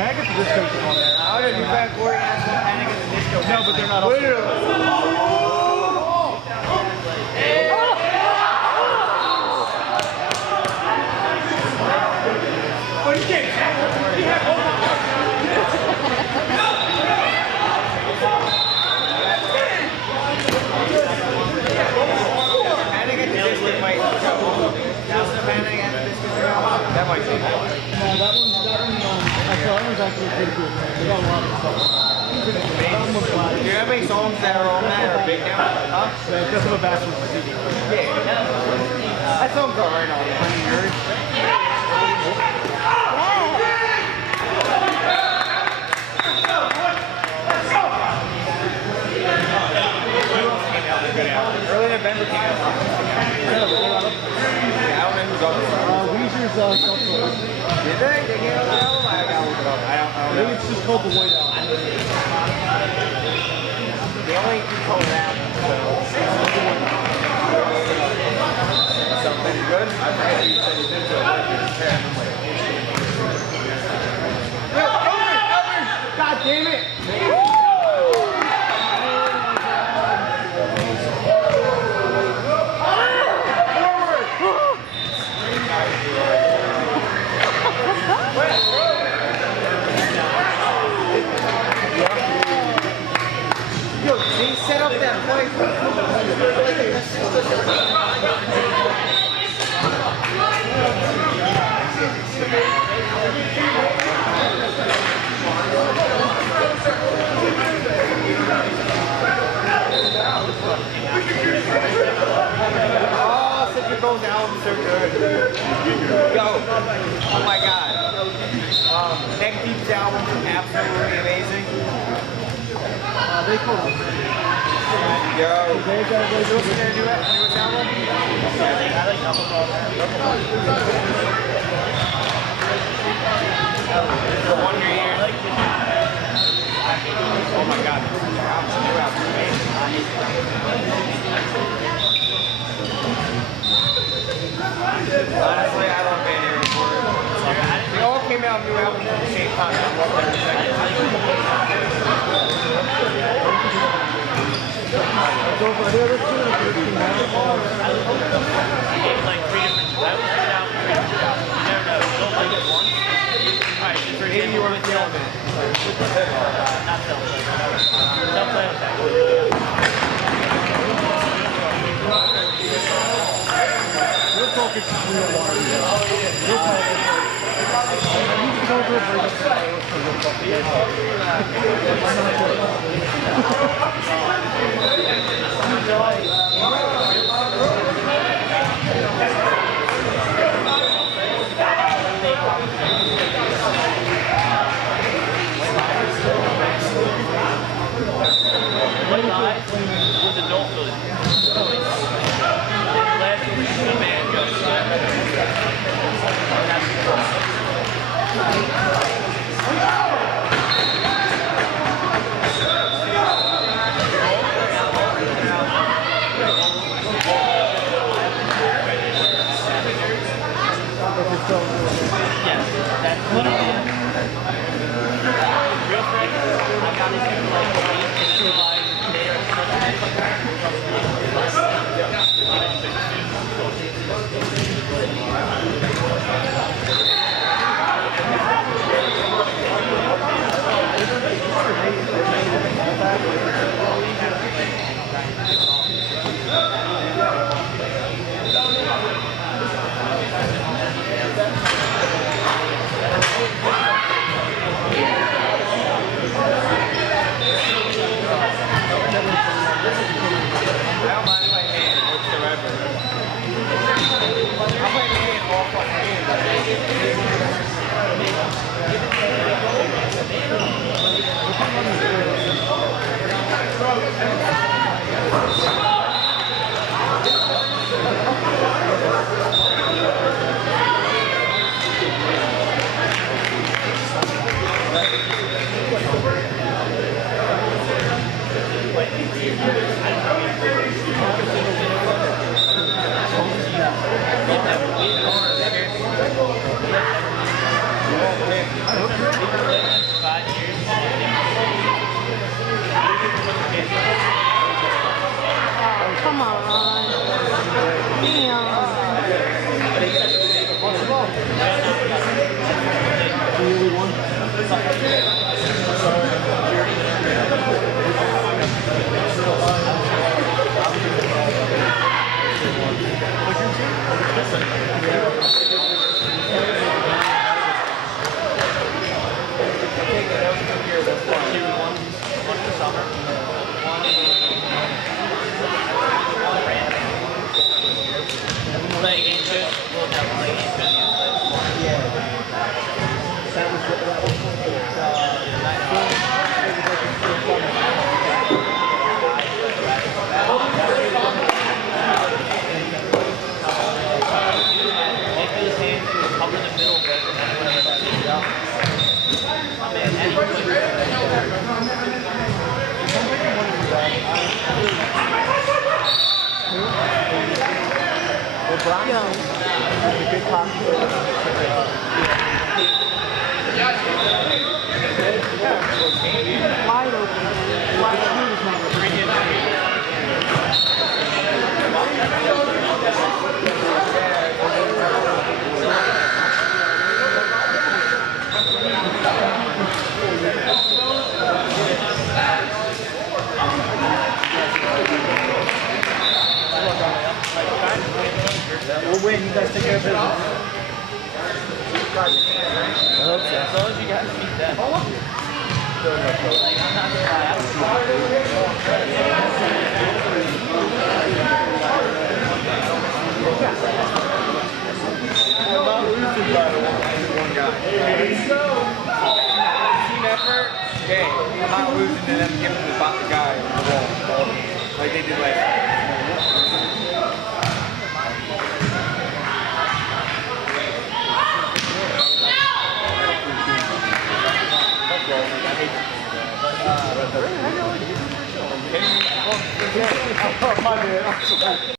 Panic at the Disco is on there. How did you back Corey and Panic at the Disco? No, but they're not up there. Panic at the Disco might go. Just the Panic at the Disco. That might be. No, that one's actually pretty good. They got a lot of stuff. Do you have any songs that are on that or big down? Huh? Just have a bachelor's CD. Yeah. That song's alright on it. Yours? Early November came out. Yeah, I don't remember who's on it. Weezer's self-release. Did they? They came out with the album? I gotta look it up. I don't I know. think it's just called The White Album. They only do call it album, so. Something good? I forget who you said you did to it. God damn it! Yo, they set up that play. Oh, Sister Gold's album's so good. Yo, oh my god. Neck Deep's album is absolutely amazing. They call it. Yo, you listen to their newest album? The Wonder Years. Oh my god, this new album. Honestly, I love Van Halen for it. They all came out new albums at the same time. I love them second. So for the other two, It's like 3 different. I always put out 3 different albums. You never know. You don't like it once. Alright, just for Maybe you weren't feeling it. not self-play. Self-play with that. we're talking real water. We're talking. You can go to a break. One guy was adulthood. Led the man goes. Yes, that's literally it. Real friends, I got into like realize they are Okay. Play game too. We'll have a play game too. Make those hands cover the middle bit and then whatever that is. I mean, any Brown has a good cocktail. Wide open. Wide open is not We'll win. You guys take care of business. I hope so. As long as you guys beat them. Like, I'm not gonna lie. I'm not losing by one guy. Team effort, game. I'm not losing to them giving the guy the ball. Like they did last time. My man.